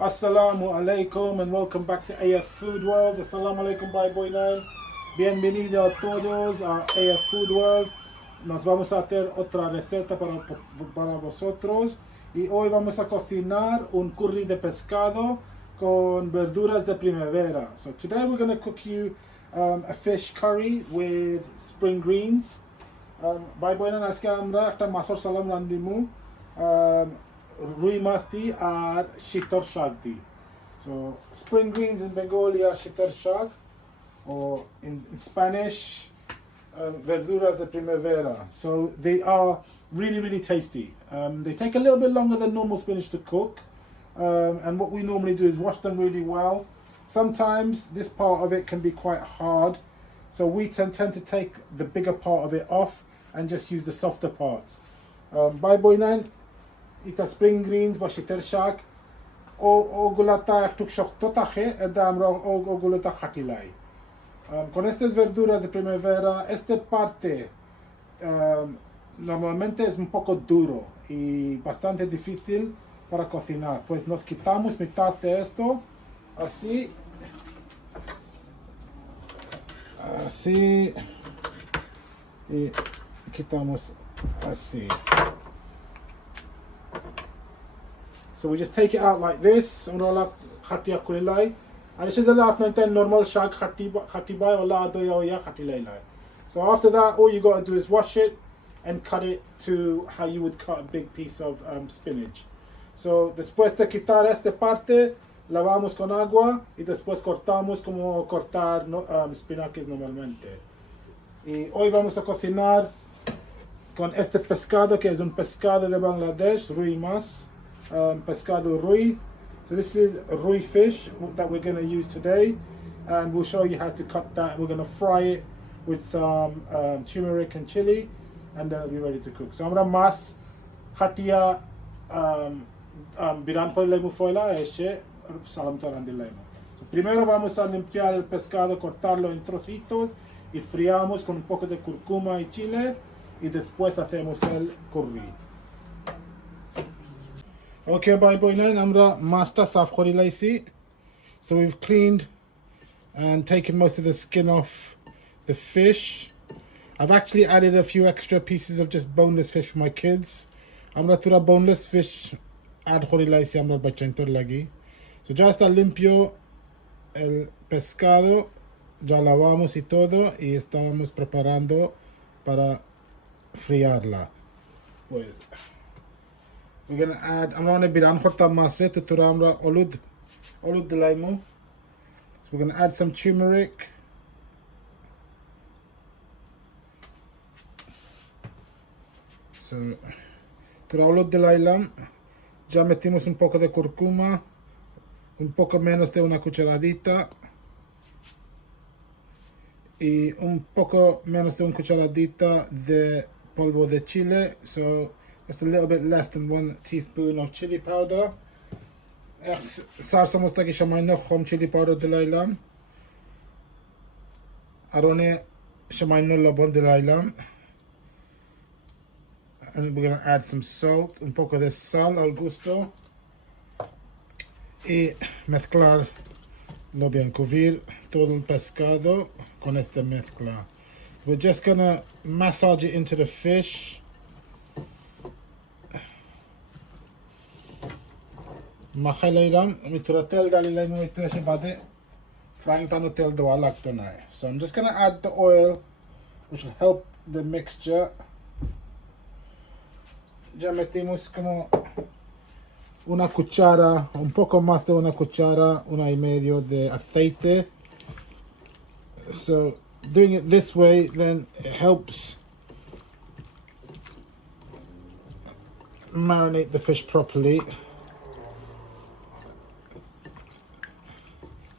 Assalamu alaikum and welcome back to AF Food World. Assalamu alaikum, bye boy now. Bienvenido a todos a AF Food World. Nos vamos a hacer otra receta para vosotros. Y hoy vamos a cocinar un curry de pescado con verduras de primavera. So today we're going to cook you a fish curry with spring greens. Bye boy now, aske amra ekta masor salam randimu. Rui masti আর শীতর শাক দি. So spring greens in Bengali are শীতর শাক, or in Spanish verduras de primavera. So they are really tasty. They take a little bit longer than normal spinach to cook, and what we normally do is wash them really well. Sometimes this part of it can be quite hard, so we tend to take the bigger part of it off and just use the softer parts. By boynan এটা spring Greens বা শীতের শাক ওগুলাটা একটু শক্ত থাকে, এটা আমরা ওগুলোটা খাটিলাই. Con estas verduras de primavera, esta parte normalmente es un poco duro y bastante difícil para cocinar. Pues nos quitamos mitad de esto, así, y quitamos así. So we just take it out like this. And it's just a laugh normal shag So after that, all you got to do is wash it and cut it to how you would cut a big piece of spinach. So después de quitar esta parte, lavamos con agua y después cortamos como cortar espinacas normalmente. Y hoy vamos a cocinar con este pescado que es un pescado de Bangladesh, Rui mas. Pescado Rui. So this is Rui fish that we're going to use today, and we'll show you how to cut that. We're going to fry it with some turmeric and chili, and then it'll be ready to cook. So I'm going to mas hatia biran lemu foila eshe salam tarandilemo. So primero vamos a limpiar el pescado, cortarlo en trocitos y friamos con un poco de cúrcuma y chile, y después hacemos el curry. Okay, bye boy nine. Amra master saf khori laisi. So we've cleaned and taken most of the skin off the fish. I've actually added a few extra pieces of just boneless fish for my kids. Amra tura boneless fish add khori laisi amra bachentor lagi. So ya está limpio el pescado. Ya lavamos y todo, y estamos preparando para friarla. Pues we're going to add, আমরা অনেক বিরান করতাম মাছে, তো তোরা আমরা হলুদ দিলাইমু. So we're going to add some turmeric. So তোরা হলুদ দিলাইলাম. Ya metimos un poco de cúrcuma, un poco menos de una cucharadita, y un poco menos de una cucharadita de polvo de chile. So just a little bit less than 1 teaspoon of chili powder. Sarsa mustaki shamayno khom chili powder dilailam. Arone shamayno lobon dilailam. And we're going to add some salt, un poco de sal al gusto. Y mezclarlo bien, cubrir todo el pescado con esta mezcla. We're just going to massage it into the fish. Makhailam mituratel dalilaimu iteshe bade frying pan tel do alakto nai. So I'm just going to add the oil, which will help the mixture. Ya metimos como una cuchara, un poco más de una cuchara, 1.5 de aceite. So doing it this way, then it helps marinate the fish properly.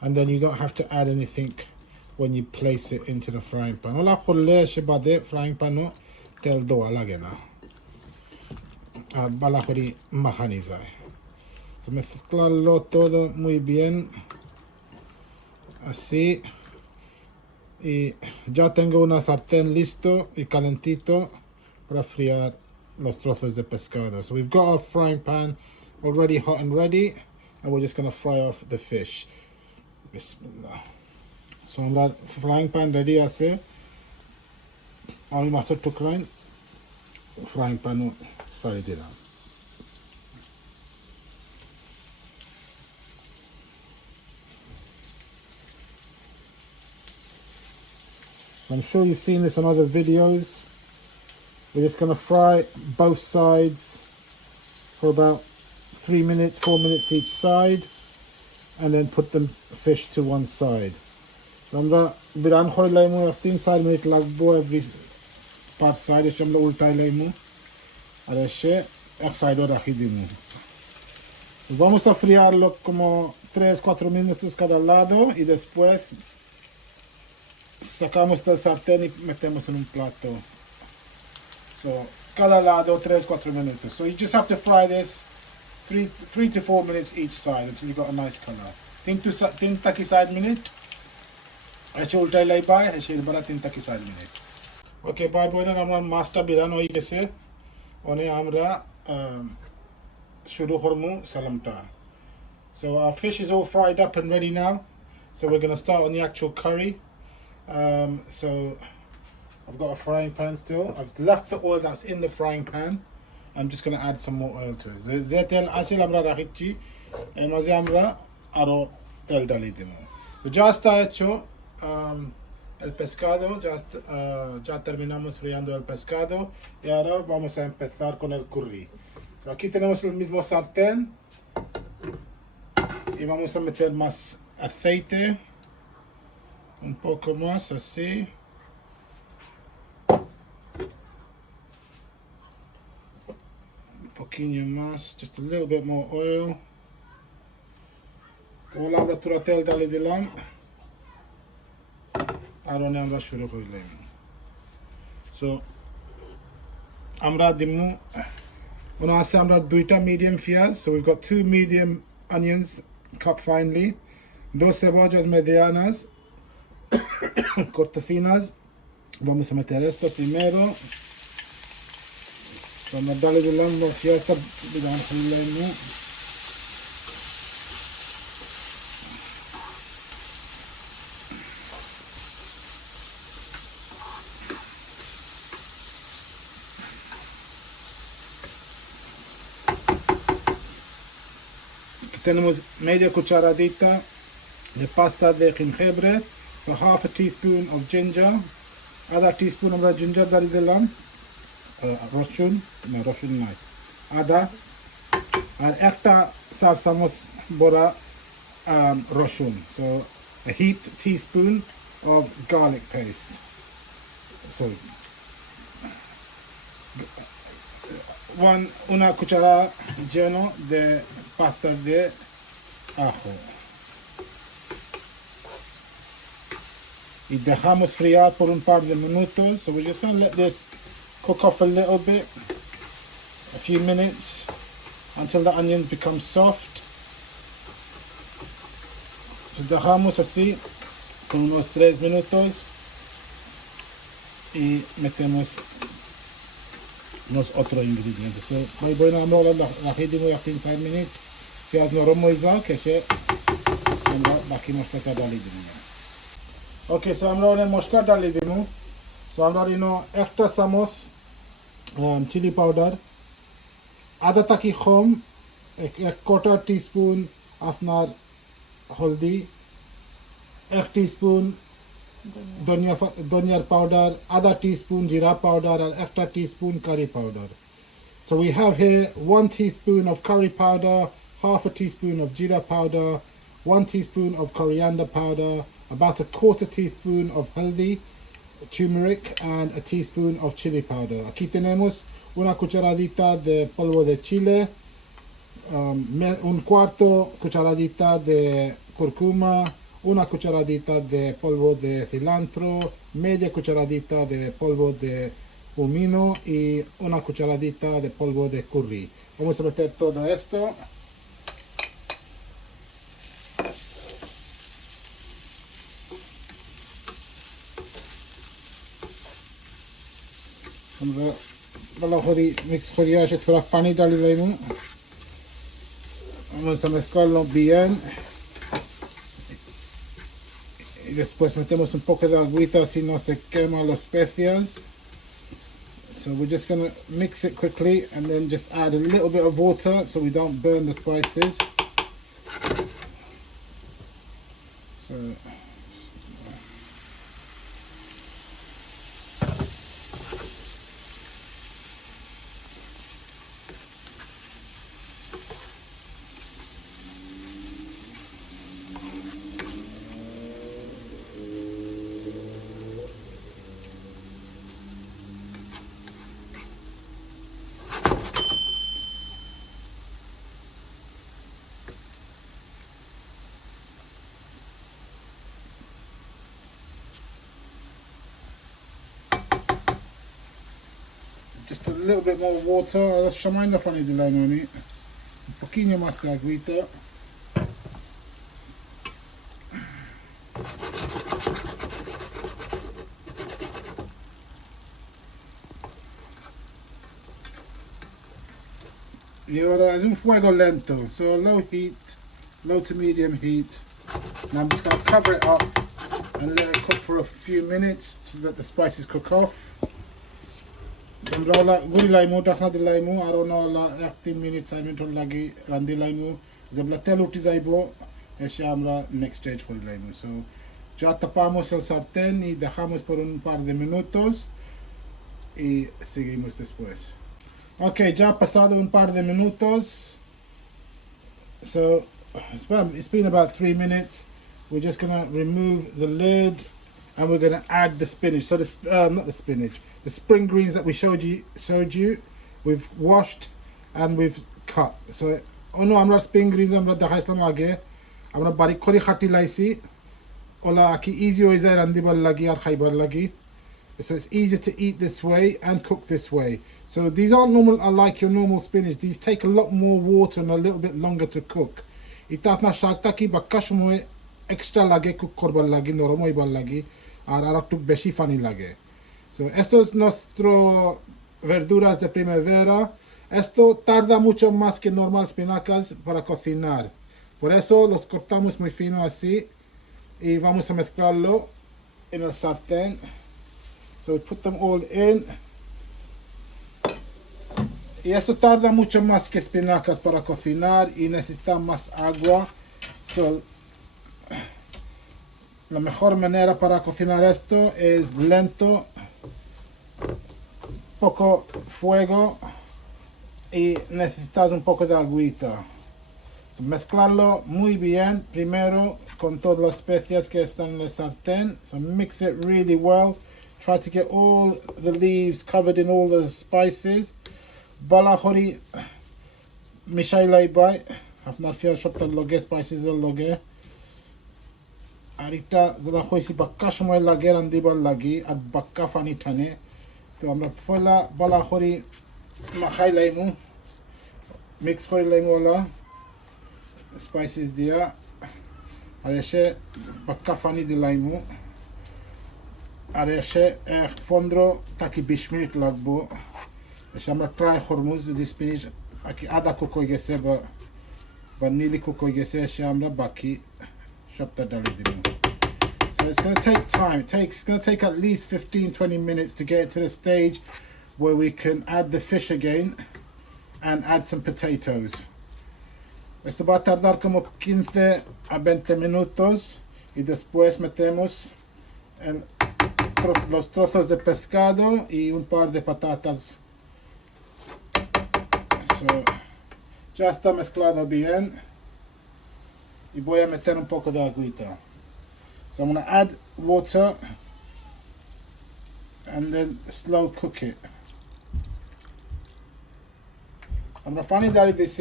And then you don't have to add anything when you place it into the frying pan. Ola kholle shebade frying pan no tel do alagena. Bala khori mahanizai. So mezclarlo todo muy bien. Así. Y ya tengo una sartén listo y calentito para friar los trozos de pescado. So we've got our frying pan already hot and ready. and we're just gonna fry off the fish. Bismillah. So আমরা frying pan ready আছে, আমি মাছের টুকরাই frying প্যানও সারি দিলাম। I'm sure you've seen this on other videos. We're just going to fry both sides for about 3 minutes, 4 minutes each side, and then put the fish to one side. আমরা বিরান করে লাইমু 3-4 minute লাগবো every part side, এসে আমরা উল্টাই লাইমু আর এসে এক সাইডও রাখি দিমু। Vamos a friarlo como 3-4 minutos cada lado y después sacamos del sartén y metemos en un plato. So cada lado 3-4 minutos. So you just have to fry this 3 to 4 minutes each side until you got a nice color. Think taki side minute. Eche ultai lai bai, eche bara tin taki side minute. Okay, bye boy na amra master biran hoi geche. One amra shuru kormu salamta. So our fish is all fried up and ready now. So we're going to start on the actual curry. So I've got a frying pan still. I've left the oil that's in the frying pan. I'm just going to add some more oil to it. Zetel asil amra rakhichi, maze amra aro tel dali dimo. So ya está hecho el pescado, ya terminamos friando el pescado y ahora vamos a empezar con el curry. So aquí tenemos el mismo sartén y vamos a meter más aceite. Un poco más así. Un poquillo más, just a little bit more oil. Como la temperatura dali dilam. Arone amra shuru koylam. So amra dimu ona ase amra duita medium fiyaz. So we've got 2 medium onions cut finely, 2 cebollas medianas cortafinas. Vamos a meter esto primero. Vamos a darle de lado fiesta, vamos a darle. Aquí tenemos media cucharadita de pasta de jengibre. So half a teaspoon of ginger, other teaspoon of ginger dali dilam, roshin nai, ada, and ekta sar samos bora roshin. So a heaped teaspoon of garlic paste. So una cuchara lleno de pasta de ajo. Y dejamos friar por un par de minutos. So we're just going to let this cook off a little bit, a few minutes, until the onions become soft. So dejamos así por unos 3 minutos y metemos los otros ingredientes. So voy a moler la hidimo ya 5 minutes. Fiyaz no romoiza que se baki mosca dali dinle. Okay, so আমরা one মশলা ডালি দিমু। So আমরা ইনো একটা চামচ chilli powder, আধা তাকি কম, এক quarter teaspoon আপনার হলদি, 1 টিস্পুন ধনিয়ার পাউডার, আধা টিস্পুন জিরা পাউডার আর 1 teaspoon curry powder. So we have here 1 teaspoon of curry powder, half a teaspoon of jeera powder, 1 teaspoon of coriander powder, about a 1/4 teaspoon of haldi, turmeric, and a teaspoon of chili powder. Aquí tenemos una cucharadita de polvo de chile, 1/4 cucharadita de cúrcuma, una cucharadita de polvo de cilantro, media cucharadita de polvo de comino y una cucharadita de polvo de curry. Vamos a meter todo esto. আমরা ভালো করে mix করিয়া সে থোড়া পানি ডালি দিমু Vamos a mezclarlo bien. Y después metemos un poco de agüita así no se queman las especias. So we're just going to mix it quickly and then just add a little bit of water so we don't burn the spices. So just a little bit more water. Adesso sciamando fanno di limoni. Un pochino más de agüita. Y ahora es un fuego lento, so low heat, low to medium heat. And I'm just going to cover it up and let it cook for a few minutes to let the spices cook off. আমরা গুড়ি লাইমু টাকনা দিলাইমু আর না 1-3 minute 4 minute লাগি রান্ধি লাইমু যবলা তেল উঠি যাইব এসে আমরা next stage করে লাইমু so ya tapamos el sartén y dejamos por un par de minutos y seguimos después. Ok, ya ha pasado un par de minutos, so it's been about 3 minutes. We're just gonna remove the lid and we're gonna add the spinach. So this not the spinach, the spring greens that we showed you, we've washed and we've cut. So ono amra spring greens amra dekhayছিলাম আগে আমরা বারিক করে কাটি লাইছি OLA কি easy হয়ে যায় রান্ধিবার লাগি আর খাইবার লাগি. So it's easier to eat this way and cook this way. So these aren't normal, like your normal spinach. These take a lot more water and a little bit longer to cook. It আপনার শাকটা কি বাক্কা সময় extra লাগে cook করবার লাগি নরম হইবার লাগি আর একটু বেশি পানি লাগে. So esto es nuestro verduras de primavera. Esto tarda mucho más que normal espinacas para cocinar. Por eso los cortamos muy fino así y vamos a mezclarlo en el sartén. So we put them all in. Y esto tarda mucho más que espinacas para cocinar y necesita más agua. So, la mejor manera para cocinar esto es lento, poco fuego y necesitas un poco de agüita. So, mezclarlo muy bien primero con todas las especias que están en el sartén. So mix it really well. Try to get all the leaves covered in all the spices. Bala hori mishailai bai. Afnar fiyal shopta loge spices loge. Arita zada hoisi bakka shomoy lage randibar lagi ar bakka fani thane. To amra fola bala hori makhailaimu. Mix kore laimu ola spices dia. Ar eshe bakka fani dilaimu. আর এসে ফন্দ্র তাকি 20 minute লাগবো এসে আমরা try করবো যদি spinach আকি আধা cook হয়ে গেছে বা নীলি কুক হয়ে গেছে এসে আমরা বাকি সবটা ডালি দিব. So it's going to take time. It's going to take at least 15-20 minutes to get to the stage where we can add the fish again and add some potatoes. Esto va a tardar como 15 a 20 minutos y después metemos los trozos de pescado y un par de patatas. So, ya está mezclado bien y voy a meter un poco de agüita. So I'm going to add water and then slow cook it. I'm going to find it this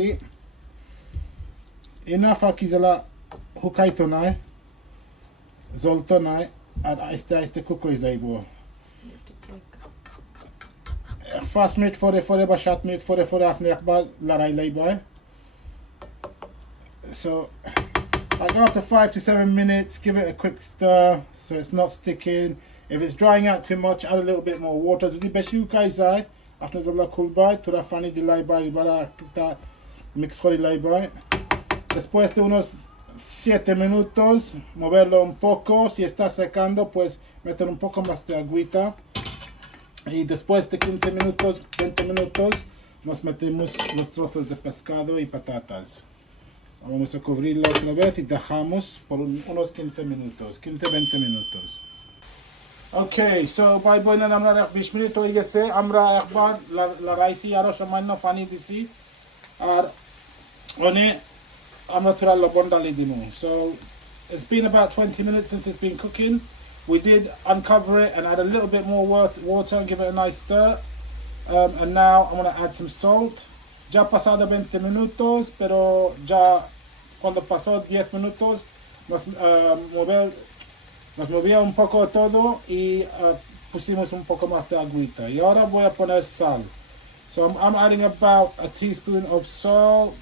enough akizala hukaitonai zoltonai আর আস্তে আস্তে cook হয়ে যাইব 5 minute পরে বা 7 minute পরে আপনি একবার লড়াই লাইবাই. So like after 5 to 7 minutes give it a quick stir so it's not sticking. If it's drying out too much add a little bit more water. যদি বেশি উকাই যায় আপনি যবলা খুলবাই তোরা পানি দিলাই বাড়ি বাড়া একটা মিক্স করে লাইবাই Después de unos 7 minutos, moverlo un poco. Si está secando, pues meter un poco más de agüita. Y después de 15 minutos, 20 minutos, nos metemos los trozos de pescado y patatas. Vamos a cubrirlo otra vez y dejamos por unos 15 minutos, 15-20 minutos. Okay, so by boy na আমরা 20 minute হয়ে গেছে আমরা একবার লড়াইছি আরো সামান্য পানি দিছি আর one আমরা থোড়া লবণ ডালি দিমু so it's been about 20 minutes since it's been cooking. We did uncover it and add a little bit more water and give it a nice stir, and now I'm going to add some salt. Ya pasado 20 minutos, pero ya cuando pasó 10 minutos nos movía un poco todo y pusimos un poco más de agüita. Y ahora voy a poner sal. So I'm adding about a teaspoon of salt.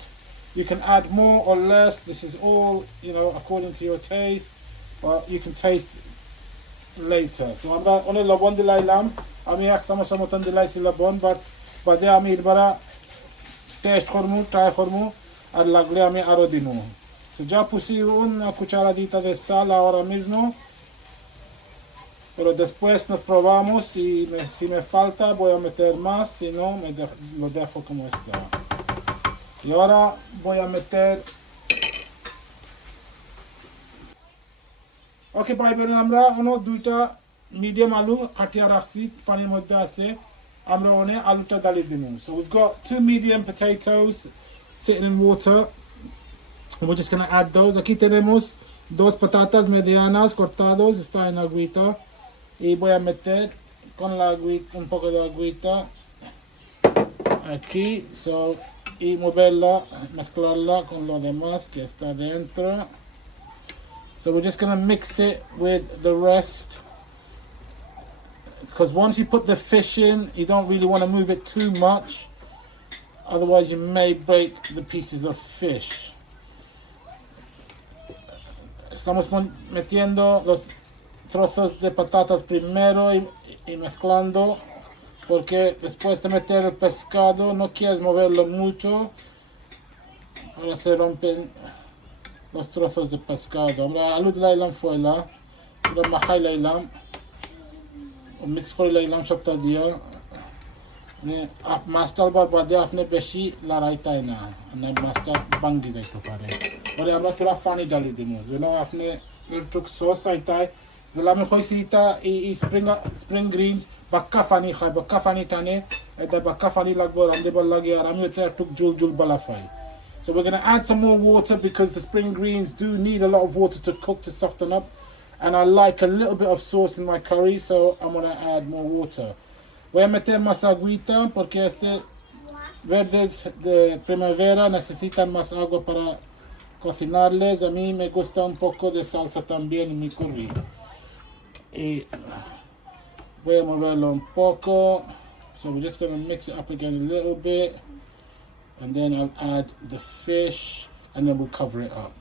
You can add more or less. This is all, you know, according to your taste. But you can taste later. So I'm going to lobon dilay lam. Ami aksama samotan dilay si lobon, but bade ami ilbara taste kormu, try kormu, ar lagle ami aro dinu. So ya puse una cucharadita de sal ahora mismo. Pero después nos probamos y si me falta voy a meter más, si no lo dejo como está. Y ahora voy a meter... Okay, bye bye. আমরা ono দুইটা medium আলু কাটিয়া রাখছি পানির মধ্যে আছে আমরা one আলুটা ডালি দিব. So we've got 2 medium potatoes sitting in water. And we're just going to add those. Aquí tenemos 2 patatas medianas cortados, está en agüita. Y voy a meter con la agüita, un poco de agüita aquí, y moverla, mezclarla con lo demás que está dentro. So we're just going to mix it with the rest, because once you put the fish in, you don't really want to move it too much, otherwise you may break the pieces of fish. Estamos metiendo los trozos de patatas primero y mezclando, porque después de meter el pescado no quieres moverlo mucho, ahora se rompen los trozos de pescado. আমরা আলু দিলাম ফয়লা, পুরো মাখাই লাইলাম, mix করে লাইলাম সবটা দিয়ে। মাছটা বাদে আপনি বেশি লড়াই তাই না, মাছটা ভাঙ্গি যাইতে পারে। পরে আমরা থোড়া পানি ডালি দিব, যেন আপনি একটু সস আইতায়। যেটা আমি কইছি এটা এই স্প্রিং গ্রিনস বাক্কা পানি খায়, বাক্কা পানি টানে, এটা বাক্কা পানি লাগবে রান্ধিবার লাগে, আর আমি এটা একটু joule Bala pi. So we're going to add some more water because the spring greens do need a lot of water to cook, to soften up, and I like a little bit of sauce in my curry, so I'm going to add more water. Voy a meter más agüita porque verdes de primavera necesitan más agua para cocinarles. A mí me gusta un poco de salsa también en mi curry. Y voy a moverlo un poco. So we're just going to mix it up again a little bit. And then I'll add the fish and then we'll cover it up.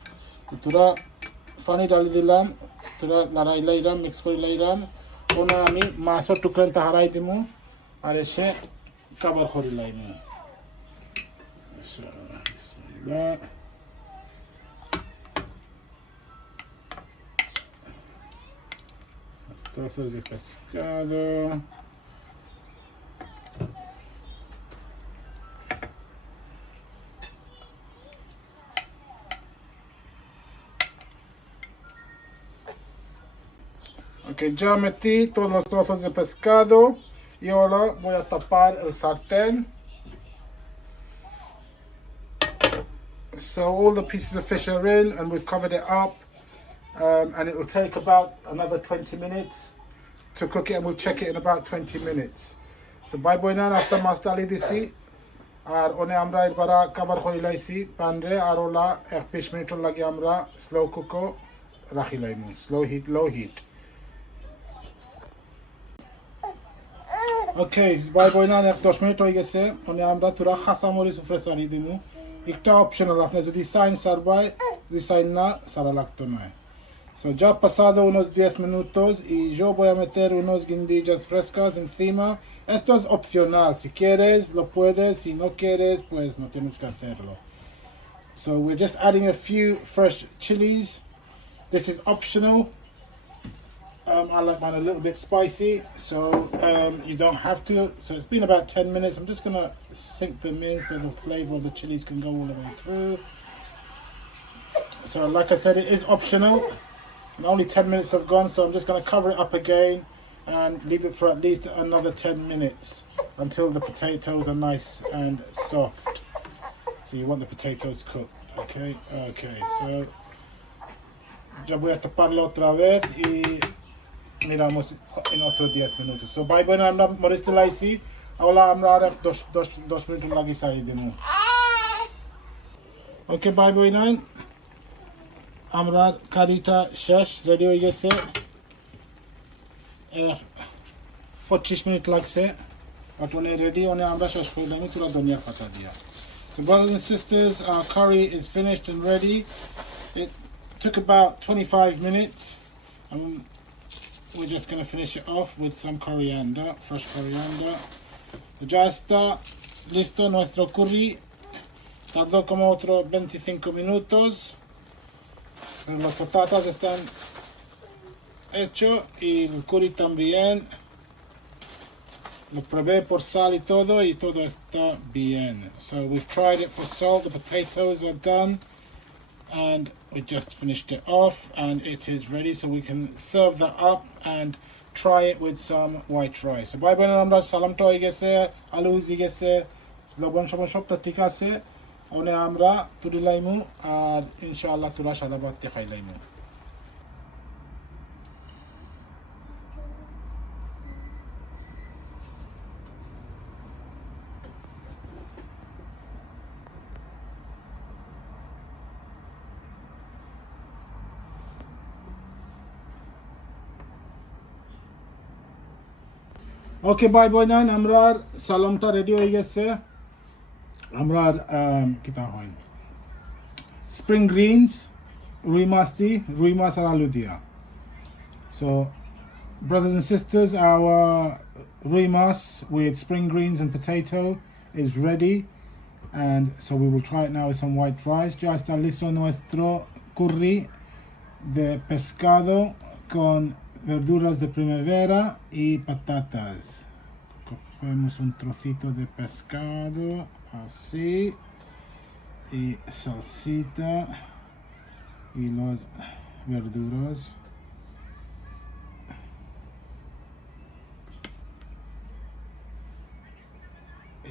Tura fani dali dilam, tura larai lairam, mix kori lairam. Ona ami masor tukran ta harai dimu. আর এসে cover করে লাইনে trozos de pescado. Ok, ya metí todos los trozos de pescado. Y ahora voy a tapar el sartén. So all the pieces of fish are in and we've covered it up, and it will take about another 20 minutes to cook it, and we'll check it in about 20 minutes. So bye boy nan hasta mas dali disi R one আমরা এবারে cover করে লাইছি প্যানরে আর OLA 20 minute লাগে আমরা slow cook রাখি লাইমু, low heat Okay, bye boy না 10 minute হয়ে গেছে। মানে আমরা তুরা খাসা মরিচ উপরে সারি দিমু, একটা অপশনাল, আপনি যদি সাইন সারবাই, যদি সাইন না সারা লাগতো না। So ya pasado unos 10 minutos y yo voy a meter unos guindillas frescas encima. Esto es opcional, si quieres lo puedes, si no quieres pues no tienes que hacerlo. So we're just adding a few fresh chilies. This is optional. I like mine a little bit spicy, so you don't have to. So it's been about 10 minutes. I'm just gonna sink them in so the flavor of the chilies can go all the way through. So like I said, it is optional. And only 10 minutes have gone, so I'm just gonna cover it up again and leave it for at least another 10 minutes until the potatoes are nice and soft. So you want the potatoes cooked, okay? Okay, so ya voy a taparlo otra vez y miramos en otros 10 minutos. So bye bye na moriste laisi. Awala amra dos minutos lagi sari demo. Okay, bye bye na. Amra karita shesh ready হয়ে গেছে 25 minute লাগছে but when it's ready one আমরা শেষ করে দিলাম তুরা ধনিয়া পাতা দিয়া. So brothers and sisters, our curry is finished and ready. It took about 25 minutes. We're just going to finish it off with some coriander, fresh coriander. Ya está listo nuestro curry. Tardó como otros 25 minutos. Las patatas están hechos y el curry también. Lo probé por sal y todo está bien. So we've tried it for salt. The potatoes are done. And we just finished it off and it is ready, so we can serve that up and try it with some white rice. So bye bye আমরা সালামটা হয়ে গেছে আলু হয়ে গেছে লবণ সবন সবটা ঠিক আছে ওনে আমরা তুলি লাইমু আর ইনশাআল্লাহ তুলা সাদা ভাত খাই লাইমু. Okay, bye bye nine. Amrar salamta ready হয়ে গেছে. Amrar কিতা হয় spring greens, rui mas আর আলু দিয়া. So brothers and sisters, our rui mas with spring greens and potato is ready, and so we will try it now with some white rice. Ya está listo nuestro curry de pescado con verduras de primavera y patatas. Cogemos un trocito de pescado así y salsita y las verduras.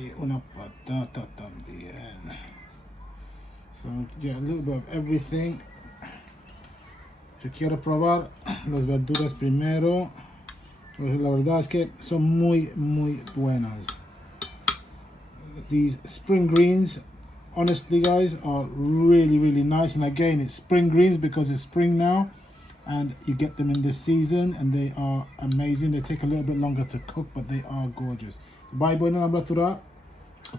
Y una patata también. So yeah, a little bit of everything. Yo quiero probar las verduras primero. La verdad es que son muy buenas. These spring greens, honestly guys, are really nice. And again, it's spring greens because it's spring now and you get them in this season and they are amazing. They take a little bit longer to cook, but they are gorgeous. Bye bye na natura.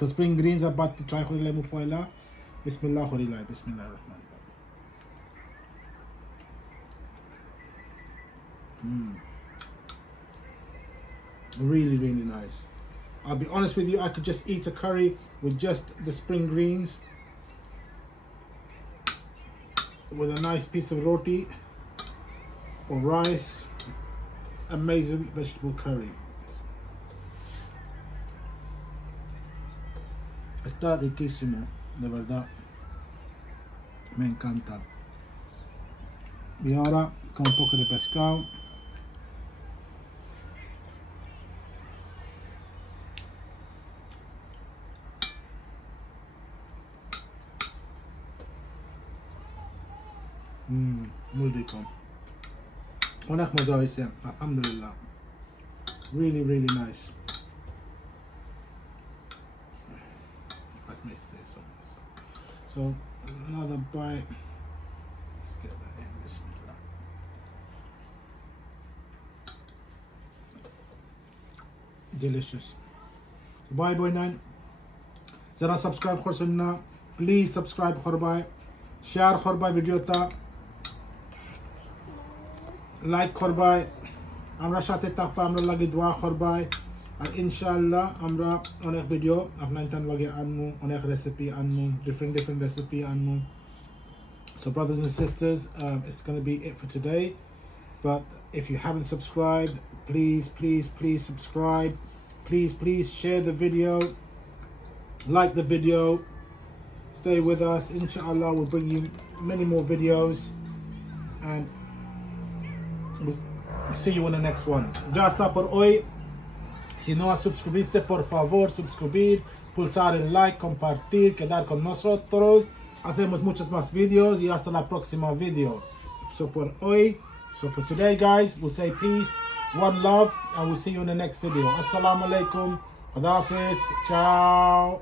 The spring greens are about to try khorile mufaila. Bismillah khorile. Bismillahir-Rahmanir-Rahim. Really nice. I'll be honest with you, I could just eat a curry with just the spring greens with a nice piece of roti or rice. Amazing vegetable curry. Está riquísimo, de verdad. Me encanta. Y ahora con un poco de pescado. Muy rico. অনেক মজা হয়েছে আলহামদুলিল্লাহ. Really nice. Let me say so myself. So another bite. Let's get that in. Bismillah. Delicious. Bye bye nine. যারা subscribe করছেন না please subscribe করবাই, share করবাই ভিডিওটা, like করবাই, আমরা সাথে থাকবা, আমরা লাগি দোয়া করবাই And inshallah, amra onek video of 9 lagi anmu onek recipe anmu different recipe anmu. So brothers and sisters, it's going to be it for today. But if you haven't subscribed, please subscribe. Please share the video, like the video, stay with us. Inshallah, we'll bring you many more videos, and we'll see you in the next one. Ya está por hoy. Si no has suscribiste, por favor suscribir, pulsar el like, compartir, quedar con nosotros. Hacemos muchos más videos y hasta la próxima video. So for today, guys, we'll say peace, one love, and we'll see you in the next video. Assalamu alaikum, Khadafis, ciao.